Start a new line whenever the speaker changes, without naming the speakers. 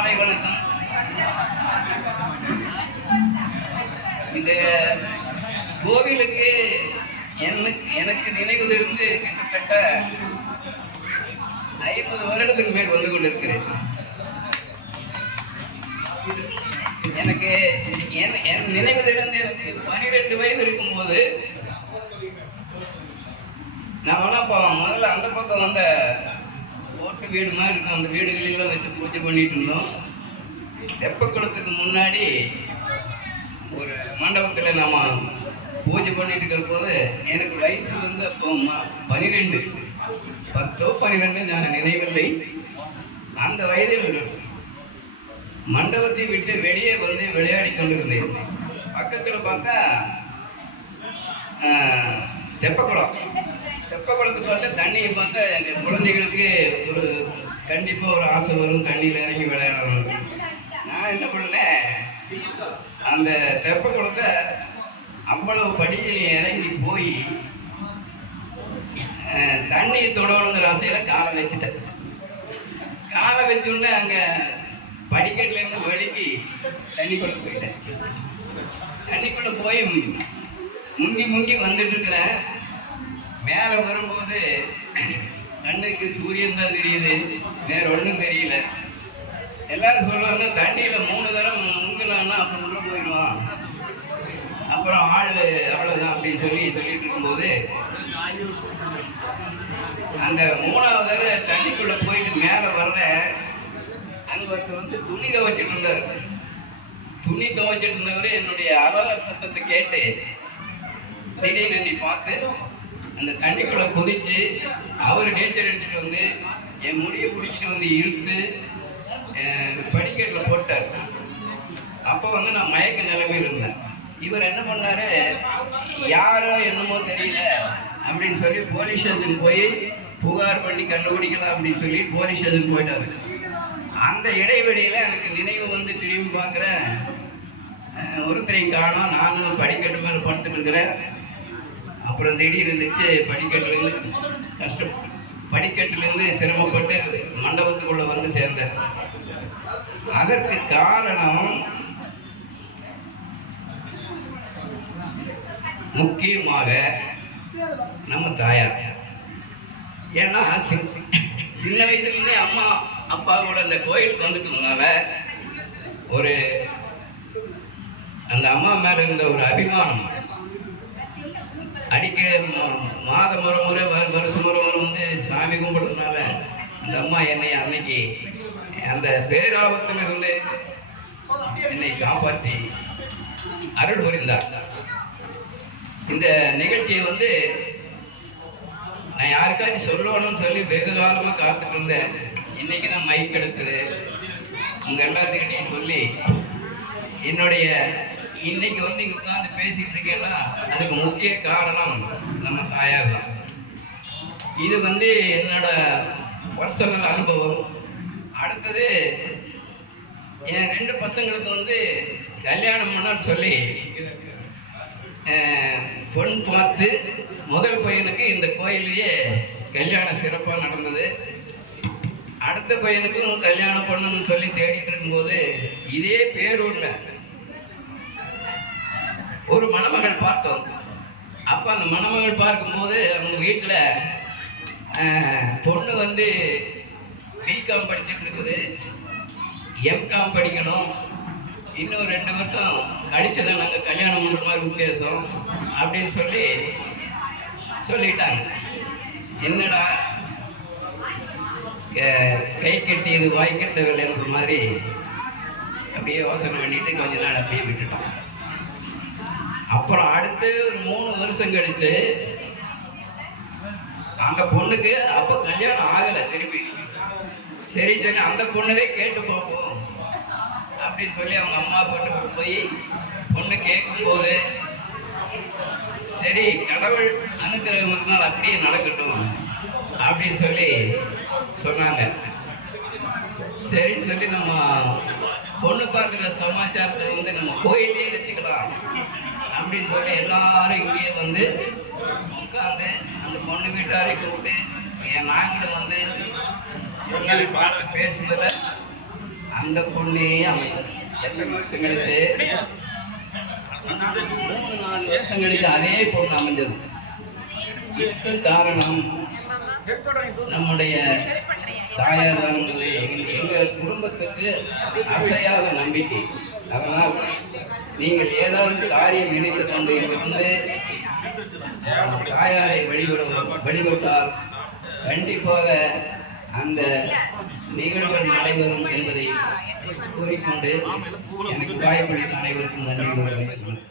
ஆடைகள் இந்த கோவிலுக்கு எனக்கு எனக்கு நினைவில் இருந்து கிட்டத்தட்ட ஐம்பது வருடத்துக்கு மேல் வந்து கொண்டிருக்கிறேன். எனக்கு என் என் நினைவு தெரிந்து எனக்கு பனிரெண்டு வயது இருக்கும்போது நாமெல்லாம் இப்போ முதல்ல அந்த பக்கம் வந்த ஓட்டு வீடு மாதிரி இருக்கும். அந்த வீடுகளெல்லாம் வச்சு பூஜை பண்ணிட்டு இருந்தோம். தெப்பக்குளத்துக்கு முன்னாடி ஒரு மண்டபத்தில் நம்ம பூஜை பண்ணிட்டு இருக்கிற போது எனக்கு வயசு வந்து அப்போ பனிரெண்டு. பத்தோ பனிரெண்டு நான் நினைவில்லை. அந்த வயதில் மண்டபத்தை விட்டு வெளியே வந்து விளையாடி கொண்டிருந்தேன். பக்கத்தில் பார்த்தா தெப்பக்குளம். பார்த்தா தண்ணியை பார்த்தா எங்கள் குழந்தைகளுக்கு ஒரு கண்டிப்பாக ஒரு ஆசை வரும் தண்ணியில் இறங்கி விளையாடணும் நான் என்ன பண்ணேன்? அந்த தெப்ப குளத்தை அவ்வளவு படியில் இறங்கி போய் தண்ணி தொடணுங்கிற ஆசையில் காலை வச்சுட்டேன். காலை வச்சுடனே அங்கே படிக்கட்டுலேருந்து வழுக்கி தண்ணிக்குள்ள போயிட்டேன். தண்ணிக்குள்ள போய் முங்கி முங்கி வந்துட்டு இருக்கிறேன் மேலே வரும்போது கண்ணுக்கு சூரியன் தான் தெரியுது வேற ஒன்றும் தெரியல. எல்லாரும் சொல்லுவாங்க தண்ணியில் மூணு தரம் முங்கினான்னா அப்புறம் உள்ள போயிடுவான். அப்புறம் ஆள் அவ்வளோதான் அப்படின்னு சொல்லி சொல்லிட்டு இருக்கும்போது அந்த மூணாவது தடவை தண்ணிக்குள்ள போயிட்டு மேலே வர்ற அங்க ஒருத்தர் வந்து துணி துவைச்சிட்டு இருந்தார். துணி துவைச்சிட்டு இருந்தவர் என்னுடைய அலர சத்தத்தை கேட்டு திடீர்னு என்னை பார்த்து அந்த தண்ணிக்குள்ளே குதிச்சு அவர் நேச்சர் அடிச்சுட்டு வந்து என் முடியை பிடிச்சிட்டு வந்து இழுத்து படிக்கட்டில் போட்டார். அப்போ வந்து நான் மயக்க நிலைமையில் இருந்தேன். இவர் என்ன பண்ணாரு? யாரோ என்னமோ தெரியல அப்படின்னு சொல்லி போலீஸ் ஸ்டேஷன் போய் புகார் பண்ணி கண்டுபிடிக்கலாம் அப்படின்னு சொல்லி போலீஸ் ஸ்டேஷன் போயிட்டாரு. அந்த இடைவெளியில் எனக்கு நினைவு வந்து திரும்பி பார்க்குறேன். ஒருத்தரையும் காணோம். நானும் படிக்கட்டு மேலே படுத்துட்டு இருக்கிறேன். அப்புறம் திடீர்னு இருந்துச்சு படிக்கட்டுலேருந்து கஷ்டம் படிக்கட்டுலேருந்து சிரமப்பட்டு மண்டபத்துக்குள்ள வந்து சேர்ந்தேன் அதற்கு காரணம் முக்கியமாக நம்ம தாயார். ஏன்னா சி- சின்ன வயசுலேருந்தே அம்மா அப்பா கூட அந்த கோயிலுக்கு வந்துட்டதுனால ஒரு அந்த அம்மா மேல இருந்த ஒரு அபிமானம். அடிக்கடி மாதம் ஒரு முறை வரு வருஷம் முறை வந்து சாமி கும்பிடுறதுனால அந்த அம்மா என்னை அன்னைக்கு அந்த பேராபத்திலிருந்து என்னை காப்பாற்றி அருள் புரிந்தார். இந்த நிகழ்ச்சியை வந்து நான் யாருக்காச்சும் சொல்லணும்னு சொல்லி வெகு காலமாக காத்துட்டு இருந்தேன். இன்னைக்கு தான் மைக் எடுத்தது. உங்க எல்லாத்துக்கிட்டையும் சொல்லி என்னுடைய இன்னைக்கு வந்து இங்க உட்காந்து பேசிட்டு இருக்கேன்னா அதுக்கு முக்கிய காரணம் நம்ம தாயார் தான். இது வந்து என்னோட பர்சனல் அனுபவம். அடுத்தது என் ரெண்டு பசங்களுக்கு வந்து கல்யாணம் பண்ணான்னு சொல்லி பொன் பார்த்து முதல் பையனுக்கு இந்த கோயிலையே கல்யாணம் சிறப்பாக நடந்தது. அடுத்த பையனுக்கும் கல்யாணம் பண்ணணும்னு சொல்லி தேடிட்டு இருக்கும்போது இதே பேரூர்ல ஒரு மணமகள் பார்த்தோம். அப்போ அந்த மணமகள் பார்க்கும்போது அவங்க வீட்டில் பொண்ணு வந்து பிகாம் படிச்சுட்டு இருக்குது. எம்காம் படிக்கணும். இன்னும் ரெண்டு வருஷம் கழிச்சு தான் நாங்கள் கல்யாணம் பண்ணுற மாதிரி உத்தேசம் அப்படின்னு சொல்லி சொல்லிட்டாங்க. என்னடா? கை கட்டியது வாய் கட்டவில்லைன்ற மாதிரி அப்படியே யோசனை பண்ணிட்டு கொஞ்ச நாள் அப்படியே விட்டுட்டோம். அப்புறம் அடுத்து ஒரு மூணு வருஷம் கழிச்சு அந்த பொண்ணுக்கு அப்ப கல்யாணம் ஆகலை திருப்பி. சரி சொல்லி அந்த பொண்ணவே கேட்டு பார்ப்போம் அப்படின்னு சொல்லி அவங்க அம்மா போட்டு போய் பொண்ணு கேட்கும்போது சரி கடவுள் அனுக்கிறவங்கனால அப்படியே நடக்கட்டும் அப்படின்னு சொல்லி சொன்னாங்க. சரின்னு சொல்லி நம்ம பொண்ணு பார்க்குற சமாச்சாரத்தை வந்து நம்ம கோயிலே வச்சுக்கலாம். அப்படின்னு சொல்லி எல்லாரும் இங்கேயே வந்து உட்காந்து அந்த பொண்ணு வீட்டாரை கூப்பிட்டு என் நாங்களும் வந்து பாட பேசுனதுல அந்த பொண்ணே அமைந்தது எத்தனை வருஷம் கழிச்சு? மூணு நாலு வருஷங்களுக்கு அதே பொண்ணு அமைஞ்சது. இதுக்கு காரணம் நம்முடைய தாயார் தான் எங்கள் எங்க குடும்பத்துக்கு அசையாத நம்பிக்கை. அதனால் நீங்கள் ஏதாவது காரியம் நினைத்துக் கொண்டு இருந்து தாயாரை வழிபடும் வழிபட்டால் கண்டிப்பாக அந்த நிகழ்வுகள் நடைபெறும் என்பதை கூறிக்கொண்டு எனக்கு வாய்ப்பளித்த அனைவருக்கும் நன்றி கூறுகிறேன்